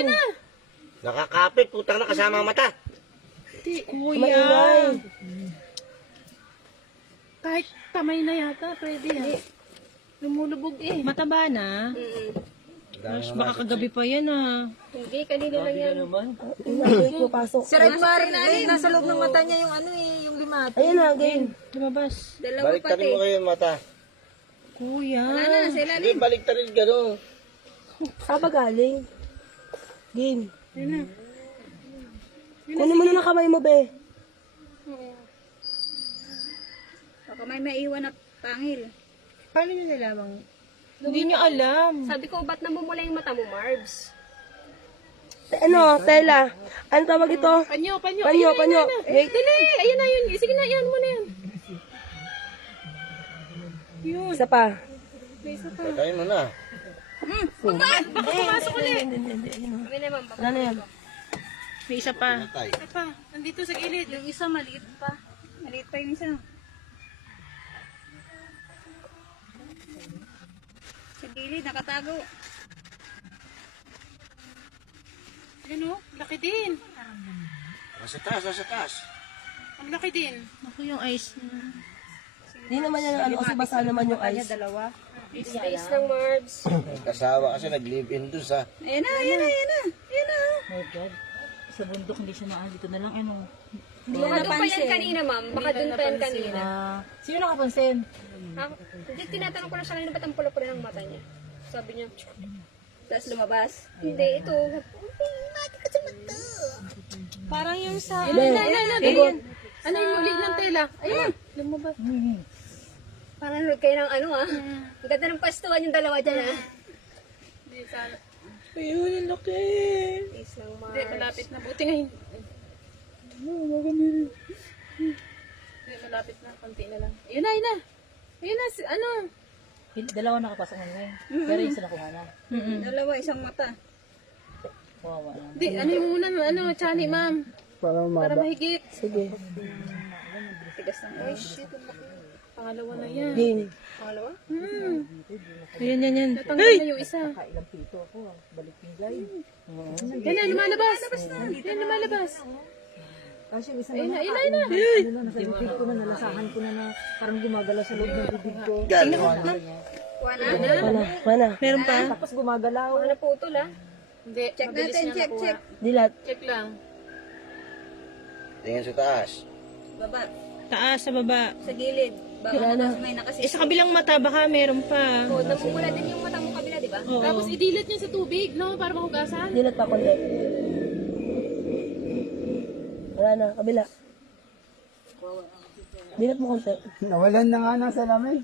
Gin. Nakakapit, putang na kasama ang mata. Kuya. Kahit kamay na yata, pwede yan. Lumulubog eh. Mataba na. Gosh, baka kagabi pa yan ah. Hindi, kanina lang yan. Pasok. Si Redmar, nasa loob ng mata niya yung ano eh, yung limat. Ayun na, Gin. Lumabas. Baliktarin mo kayo yung mata. Kuya. Hindi, baliktarin gano'n. Saan ba galing? Gin. Kunin mo na ng kamay mo, be. Baka may maiwan na pangil. Paano niyo nalaman? Hindi niya alam. Sabi ko, ba't namumula yung mata mo, Marbs? Ano, Tela? Ano tawag ito? Panyo. Panyo. Wait. Dali, ayun na yun. Sige na, yan mo na yan. Isa pa. Patayin mo na. Baka pumasok ulit. Ano na yan? May isa pa. Patay. Pa, nandito sa gilid. Yung isa, maliit pa. Maliit pa yung isa. Sa gilid, nakatago. Yan o, laki din. Nasa taas, nasa taas. Ang laki din. Ako yung ice niya. Hindi naman yan ano, kasi basa naman yung ice. Space ng Marbs. Kasawa kasi nag-live-in doon sa... Ayan na. My God. Sa bundok hindi siya na dito na lang ano. Baka doon pa yan kanina, ma'am. Baka doon pa yan kanina. Sino nakapansin? Hindi, tinatanong ko lang siya kanina ba't ang pula-pula ng mata niya. Sabi niya, tapos lumabas. Hindi, ito. Mati ka sa mata. Parang yung sa... Ano yung ulit ng tela? Ayun, lumabas. Parang nanood kayo ng ano Ang ganda ng pastuhan yung dalawa dyan Hindi, sana. Ayun, yung laki. Isang Mars. Hindi, malapit na. Buti nga hindi. Hindi, malapit na. Konti na lang. Ayun na. Ayun na, ano? Dalawa nakapasok na ngayon. Pero yung isa nakuha na. Dalawa, isang mata. Kawawa na. Hindi, ano yung una, Chani, ma'am? Para mahigit. Sige. Tigas ng ay shit. Pangalawa na yan. Gin. Pangalawa? Yan. Natanggal na yung isa. Ilang pito ako. Balik yung guide. Yan na, lumalabas. Yan, lumalabas. Kasi yung isa Ayun na. ano na, nasa bibig ko na, nalasahan ko na parang gumagalaw sa loob ng bibig ko. Mana. Meron pa? Tapos gumagalaw. Ano putol Hindi, Check mabilis natin, niya nakuha. check. Dilat. Check lang. Tingin sa taas. Baba. Taas, sa baba. Sa gilid. Baka may nakasis. Sa kabilang mata, baka meron pa. Oh, namumula din yung mata mo kabila, di ba? Oo. Tapos idilit niya sa tubig, no? Para mahugasan. Dilat pa konti. Wala na, kabila. Dilat mo konti. Nawalan na nga ng salamin.